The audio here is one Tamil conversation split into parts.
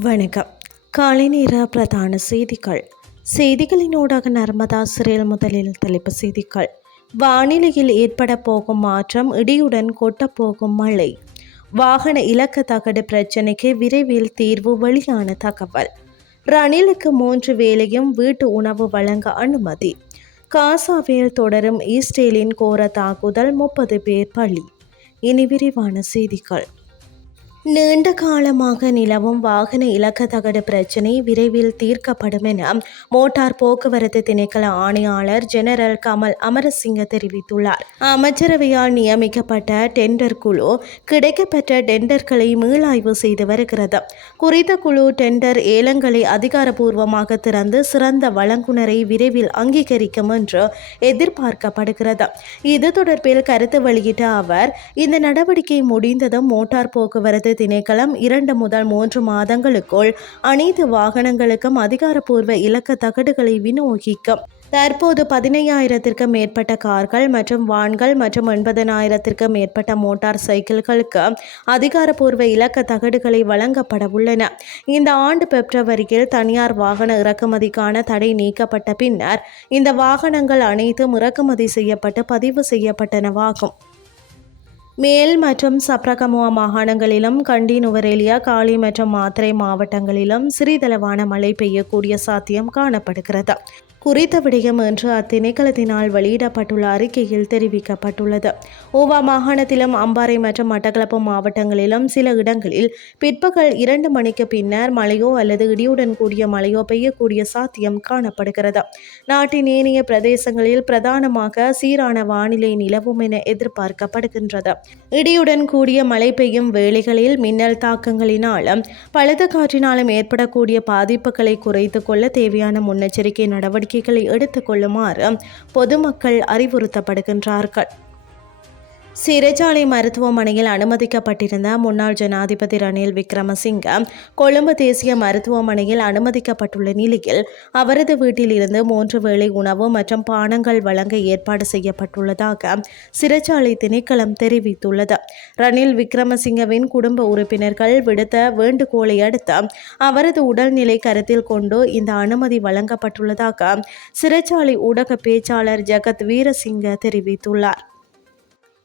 வணக்கம். காலை நேர பிரதான செய்திகள். செய்திகளினூடாக நர்மதா சிறையில் முதலில் தலைப்பு செய்திகள். வானிலையில் ஏற்பட போகும் மாற்றம் இடியுடன் கொட்டப்போகும் மழை. வாகன இலக்க தகடு பிரச்சினைக்கு விரைவில் தீர்வு வெளியான தகவல். ரணிலுக்கு மூன்று வேளையும் வீட்டு உணவு வழங்க அனுமதி. காசாவில் தொடரும் ஈஸ்ரேலின் கோர தாக்குதல் முப்பது பேர் பலி. இனி விரிவான செய்திகள். நீண்ட காலமாக நிலவும் வாகன இலக்க தகடு பிரச்சினை விரைவில் தீர்க்கப்படும் என மோட்டார் போக்குவரத்து திணைக்கள ஆணையாளர் ஜெனரல் கமல் அமரசிங்க தெரிவித்துள்ளார். அமைச்சரவையால் நியமிக்கப்பட்ட டெண்டர் குழு கிடைக்கப்பெற்ற டெண்டர்களை மீளாய்வு செய்து வருகிறது. குறித்த குழு டெண்டர் ஏலங்களை அதிகாரப்பூர்வமாக திறந்து சிறந்த வழங்குனரை விரைவில் அங்கீகரிக்கும் என்று எதிர்பார்க்கப்படுகிறது. இது தொடர்பில் கருத்து வெளியிட்ட அவர் இந்த நடவடிக்கை முடிந்ததும் மோட்டார் போக்குவரத்து திணைக்களம் இரண்டு முதல் மூன்று மாதங்களுக்குள் அனைத்து வாகனங்களுக்கும் அதிகாரப்பூர்வ இலக்க தகடுகளை விநியோகிக்கும். தற்போது பதினையாயிரத்திற்கும் மேற்பட்ட கார்கள் மற்றும் வான்கள் மற்றும் ஒன்பதனாயிரத்திற்கும் மேற்பட்ட மோட்டார் சைக்கிள்களுக்கு அதிகாரப்பூர்வ இலக்க தகடுகளை வழங்கப்பட உள்ளன. இந்த ஆண்டு பிப்ரவரியில் தனியார் வாகன இறக்குமதிக்கான தடை நீக்கப்பட்ட பின்னர் இந்த வாகனங்கள் அனைத்தும் இறக்குமதி செய்யப்பட்டு பதிவு செய்யப்பட்டனவாகும். மேல் மற்றும் சப்ரகமுவா மாகாணங்களிலும் கண்டி நுவரேலியா காலி மற்றும் மாத்திரை மாவட்டங்களிலும் சிறிதளவான மழை பெய்யக்கூடிய சாத்தியம் காணப்படுகிறது. குறித்த விடயம் என்று அத்திணைக்களத்தினால் வெளியிடப்பட்டுள்ள அறிக்கையில் தெரிவிக்கப்பட்டுள்ளது. ஓவா மாகாணத்திலும் அம்பாறை மற்றும் மட்டக்களப்பு மாவட்டங்களிலும் சில இடங்களில் பிற்பகல் இரண்டு மணிக்கு பின்னர் மழையோ அல்லது இடியுடன் கூடிய மழையோ பெய்யக்கூடிய சாத்தியம் காணப்படுகிறது. நாட்டின் ஏனைய பிரதேசங்களில் பிரதானமாக சீரான வானிலை நிலவும் என எதிர்பார்க்கப்படுகின்றது. இடியுடன் கூடிய மழை பெய்யும் வேளைகளில் மின்னல் தாக்கங்களினாலும் பழுத காற்றினாலும் ஏற்படக்கூடிய பாதிப்புகளை குறைத்துக் கொள்ள தேவையான முன்னெச்சரிக்கை நடவடிக்கை நடவடிக்கைகளை எடுத்துக்கொள்ளுமாறு பொதுமக்கள் அறிவுறுத்தப்படுகின்றார்கள். சிறைச்சாலை மருத்துவமனையில் அனுமதிக்கப்பட்டிருந்த முன்னாள் ஜனாதிபதி ரணில் விக்ரமசிங்க கொழும்பு தேசிய மருத்துவமனையில் அனுமதிக்கப்பட்டுள்ள நிலையில் அவரது வீட்டில் இருந்து மூன்று வேளை உணவு மற்றும் பானங்கள் வழங்க ஏற்பாடு செய்யப்பட்டுள்ளதாக சிறைச்சாலை திணைக்களம் தெரிவித்துள்ளது. ரணில் விக்ரமசிங்கவின் குடும்ப உறுப்பினர்கள் விடுத்த வேண்டுகோளை அடுத்து அவரது உடல்நிலை கருத்தில் கொண்டு இந்த அனுமதி வழங்கப்பட்டுள்ளதாக சிறைச்சாலை ஊடக பேச்சாளர் ஜெகத் வீரசிங்க தெரிவித்துள்ளார்.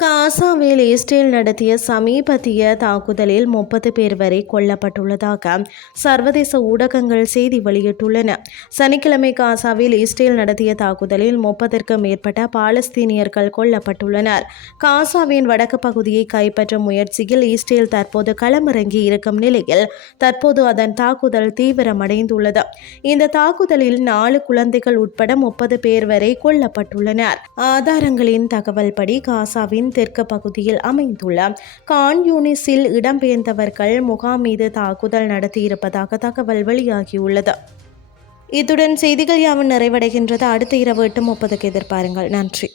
காசாவில் இஸ்ரேல் நடத்திய சமீபத்திய தாக்குதலில் முப்பது பேர் வரை கொல்லப்பட்டுள்ளதாக சர்வதேச ஊடகங்கள் செய்தி வெளியிட்டுள்ளன. சனிக்கிழமை காசாவில் இஸ்ரேல் நடத்திய தாக்குதலில் முப்பதற்கும் மேற்பட்ட பாலஸ்தீனியர்கள் கொல்லப்பட்டுள்ளனர். காசாவின் வடக்கு பகுதியை கைப்பற்றும் முயற்சியில் இஸ்ரேல் தற்போது களமிறங்கி இருக்கும் நிலையில் தற்போது அதன் தாக்குதல் தீவிரமடைந்துள்ளது. இந்த தாக்குதலில் நாலு குழந்தைகள் உட்பட முப்பது பேர் வரை கொல்லப்பட்டுள்ளனர். ஆதாரங்களின் தகவல்படி காசாவின் காசாவின் தெற்கு பகுதியில் அமைந்துள்ள கான் யூனிஸில் இடம்பெயர்ந்தவர்கள் முகாம் மீது தாக்குதல் நடத்தியிருப்பதாக தகவல் வெளியாகியுள்ளது. இத்துடன் செய்திகள் யாவும் நிறைவடைகின்றது. அடுத்த இரவு எட்டு முப்பதுக்கு எதிர்பாருங்கள். நன்றி.